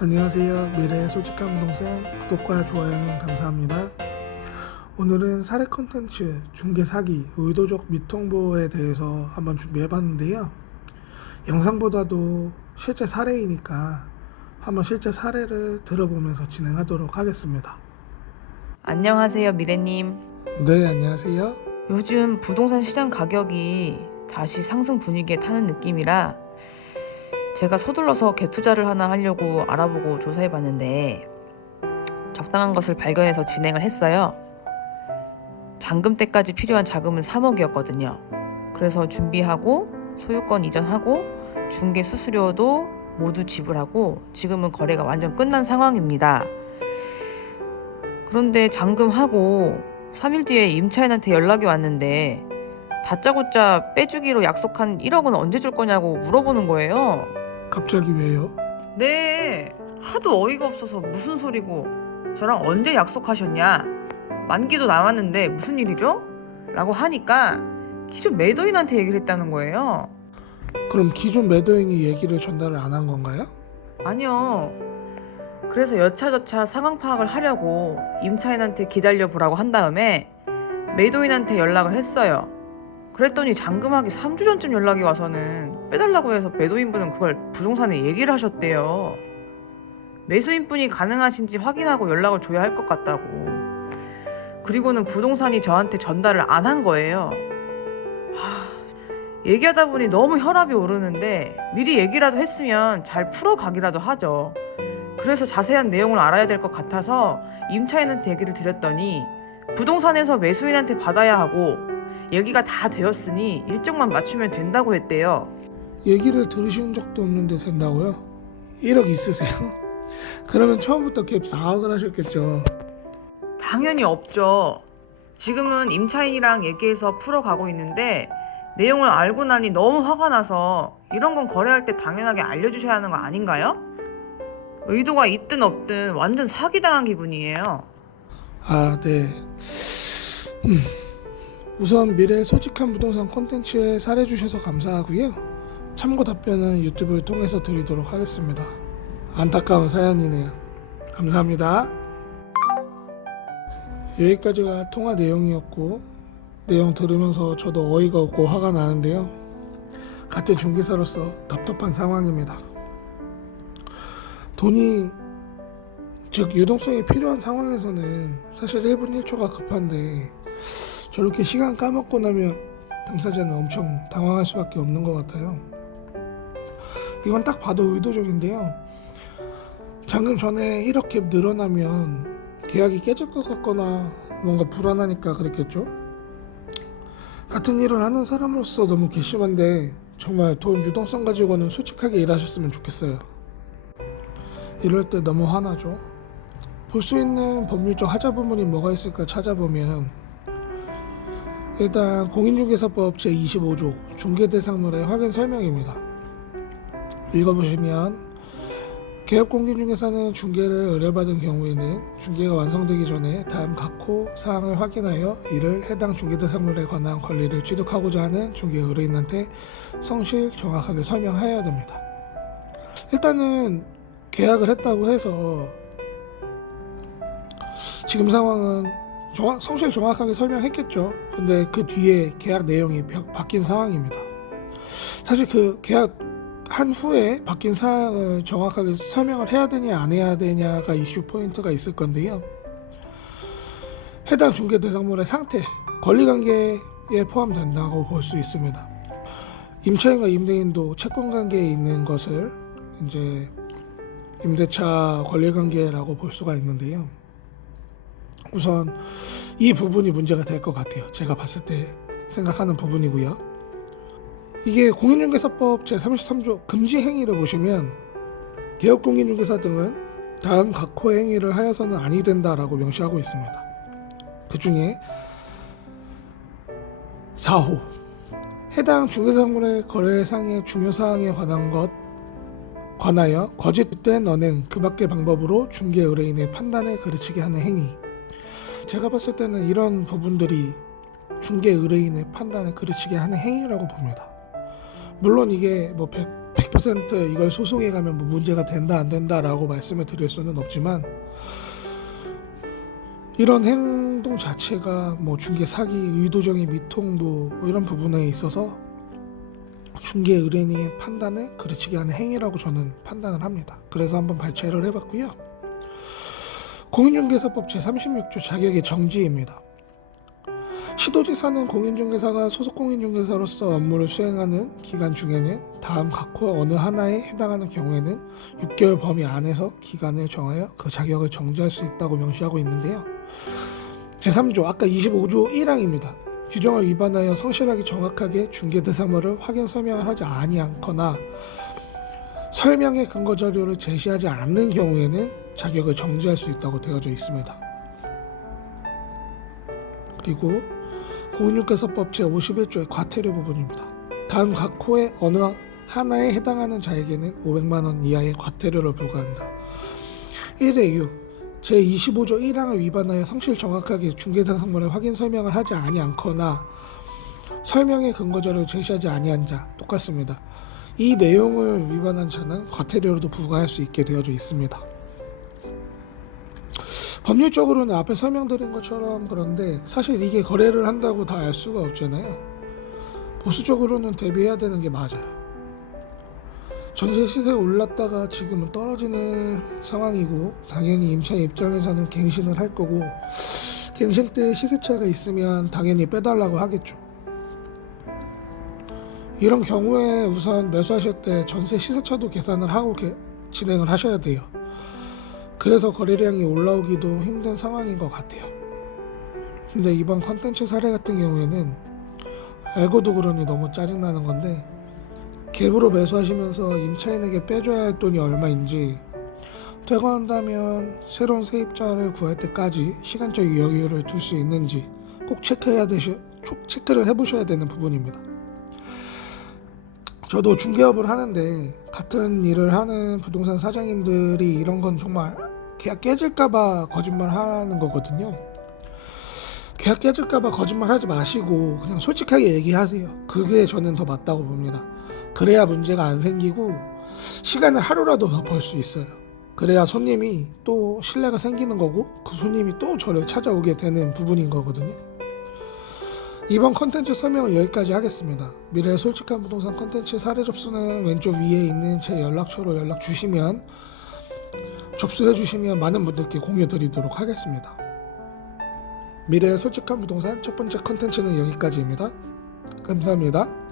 안녕하세요. 미래의 솔직한 부동산 구독과 좋아요는 감사합니다. 오늘은 사례 콘텐츠 중개 사기 의도적 미통보에 대해서 한번 준비해봤는데요. 영상보다도 실제 사례이니까 한번 실제 사례를 들어보면서 진행하도록 하겠습니다. 안녕하세요, 미래님. 네, 안녕하세요. 요즘 부동산 시장 가격이 다시 상승 분위기에 타는 느낌이라 제가 서둘러서 갭 투자를 하나 하려고 알아보고 조사해봤는데 적당한 것을 발견해서 진행을 했어요. 잔금 때까지 필요한 자금은 3억이었거든요. 그래서 준비하고 소유권 이전하고 중개 수수료도 모두 지불하고 지금은 거래가 완전 끝난 상황입니다. 그런데 잔금하고 3일 뒤에 임차인한테 연락이 왔는데 다짜고짜 빼주기로 약속한 1억은 언제 줄 거냐고 물어보는 거예요. 갑자기 왜요? 네, 하도 어이가 없어서 무슨 소리고 저랑 언제 약속하셨냐? 만기도 남았는데 무슨 일이죠? 라고 하니까 기존 매도인한테 얘기를 했다는 거예요. 그럼 기존 매도인이 얘기를 전달을 안 한 건가요? 아니요. 그래서 여차저차 상황 파악을 하려고 임차인한테 기다려보라고 한 다음에 매도인한테 연락을 했어요. 그랬더니 잔금하기 3주 전쯤 연락이 와서는 빼달라고 해서 매도인분은 그걸 부동산에 얘기를 하셨대요. 매수인분이 가능하신지 확인하고 연락을 줘야 할 것 같다고. 그리고는 부동산이 저한테 전달을 안 한 거예요. 얘기하다 보니 너무 혈압이 오르는데 미리 얘기라도 했으면 잘 풀어가기라도 하죠. 그래서 자세한 내용을 알아야 될 것 같아서 임차인한테 얘기를 드렸더니 부동산에서 매수인한테 받아야 하고 얘기가 다 되었으니 일정만 맞추면 된다고 했대요. 얘기를 들으신 적도 없는데 된다고요? 1억 있으세요? 그러면 처음부터 갭 4억을 하셨겠죠. 당연히 없죠. 지금은 임차인이랑 얘기해서 풀어가고 있는데 내용을 알고 나니 너무 화가 나서 이런 건 거래할 때 당연하게 알려주셔야 하는 거 아닌가요? 의도가 있든 없든 완전 사기당한 기분이에요. 아, 네. 우선 미래의 솔직한 부동산 콘텐츠에 사례 주셔서 감사하고요. 참고 답변은 유튜브를 통해서 드리도록 하겠습니다. 안타까운 사연이네요. 감사합니다. 여기까지가 통화 내용이었고, 내용 들으면서 저도 어이가 없고 화가 나는데요. 같은 중개사로서 답답한 상황입니다. 돈이, 즉 유동성이 필요한 상황에서는 사실 1분 1초가 급한데 저렇게 시간 까먹고 나면 당사자는 엄청 당황할 수밖에 없는 것 같아요. 이건 딱 봐도 의도적인데요. 잔금 전에 이렇게 늘어나면 계약이 깨질 것 같거나 뭔가 불안하니까 그랬겠죠. 같은 일을 하는 사람으로서 너무 괘씸한데 정말 돈 유동성 가지고는 솔직하게 일하셨으면 좋겠어요. 이럴 때 너무 화나죠. 볼 수 있는 법률적 하자 부분이 뭐가 있을까 찾아보면 일단 공인중개사법 제25조 중개대상물의 확인 설명입니다. 읽어보시면 개업공인중개사는 중개를 의뢰받은 경우에는 중개가 완성되기 전에 다음 각호 사항을 확인하여 이를 해당 중개대상물에 관한 권리를 취득하고자 하는 중개 의뢰인한테 성실 정확하게 설명해야 됩니다. 일단은 계약을 했다고 해서 지금 상황은 성실 정확하게 설명했겠죠. 근데 그 뒤에 계약 내용이 바뀐 상황입니다. 사실 그 계약 한 후에 바뀐 사항을 정확하게 설명을 해야 되냐 안 해야 되냐가 이슈 포인트가 있을 건데요. 해당 중개 대상물의 상태, 권리관계에 포함된다고 볼 수 있습니다. 임차인과 임대인도 채권관계에 있는 것을 이제 임대차 권리관계라고 볼 수가 있는데요. 우선 이 부분이 문제가 될 것 같아요. 제가 봤을 때 생각하는 부분이고요. 이게 공인중개사법 제33조 금지 행위를 보시면 개업공인중개사 등은 다음 각호 행위를 하여서는 아니 된다라고 명시하고 있습니다. 그 중에 4호 해당 중개사물의 거래상의 중요사항에 관하여 거짓된 언행 그 밖의 방법으로 중개 의뢰인의 판단을 그르치게 하는 행위. 제가 봤을 때는 이런 부분들이 중개 의뢰인의 판단을 그르치게 하는 행위라고 봅니다. 물론 이게 뭐 100% 이걸 소송해 가면 뭐 문제가 된다 안 된다라고 말씀을 드릴 수는 없지만, 이런 행동 자체가 뭐 중개 사기, 의도적인 미통도 뭐 이런 부분에 있어서 중개 의뢰인의 판단을 그르치게 하는 행위라고 저는 판단을 합니다. 그래서 한번 발췌를 해봤고요. 공인중개사법 제36조 자격의 정지입니다. 시도지사는 공인중개사가 소속 공인중개사로서 업무를 수행하는 기간 중에는 다음 각호 어느 하나에 해당하는 경우에는 6개월 범위 안에서 기간을 정하여 그 자격을 정지할 수 있다고 명시하고 있는데요. 제3조 아까 25조 1항입니다. 규정을 위반하여 성실하게 정확하게 중개 대상물을 확인 설명을 하지 아니하거나 설명의 근거 자료를 제시하지 않는 경우에는 자격을 정지할 수 있다고 되어져 있습니다. 그리고 공인중개사법 제51조의 과태료 부분입니다. 다음 각 호의 어느 하나에 해당하는 자에게는 500만 원 이하의 과태료를 부과한다. 1의 6 제25조 1항을 위반하여 성실 정확하게 중개대상물의 확인 설명을 하지 아니하거나 설명의 근거자료를 제시하지 아니한 자 똑같습니다. 이 내용을 위반한 자는 과태료로도 부과할 수 있게 되어져 있습니다. 법률적으로는 앞에 설명드린 것처럼 그런데 사실 이게 거래를 한다고 다 알 수가 없잖아요. 보수적으로는 대비해야 되는 게 맞아요. 전세 시세가 올랐다가 지금은 떨어지는 상황이고 당연히 임차인 입장에서는 갱신을 할 거고 갱신 때 시세차가 있으면 당연히 빼달라고 하겠죠. 이런 경우에 우선 매수하실 때 전세 시세차도 계산을 하고 진행을 하셔야 돼요. 그래서 거래량이 올라오기도 힘든 상황인 것 같아요. 근데 이번 컨텐츠 사례 같은 경우에는 알고도 그러니 너무 짜증나는 건데, 갭으로 매수하시면서 임차인에게 빼줘야 할 돈이 얼마인지, 퇴거한다면 새로운 세입자를 구할 때까지 시간적 여유를 둘 수 있는지 꼭 체크를 해보셔야 되는 부분입니다. 저도 중개업을 하는데 같은 일을 하는 부동산 사장님들이 이런 건 정말 계약 깨질까봐 거짓말 하는 거거든요. 계약 깨질까봐 거짓말 하지 마시고 그냥 솔직하게 얘기하세요. 그게 저는 더 맞다고 봅니다. 그래야 문제가 안 생기고 시간을 하루라도 더 벌 수 있어요. 그래야 손님이 또 신뢰가 생기는 거고 그 손님이 또 저를 찾아오게 되는 부분인 거거든요. 이번 컨텐츠 설명은 여기까지 하겠습니다. 미래의 솔직한 부동산 컨텐츠 사례 접수는 왼쪽 위에 있는 제 연락처로 연락 주시면 접수해 주시면 많은 분들께 공유 드리도록 하겠습니다. 미래의 솔직한 부동산 첫 번째 컨텐츠는 여기까지입니다. 감사합니다.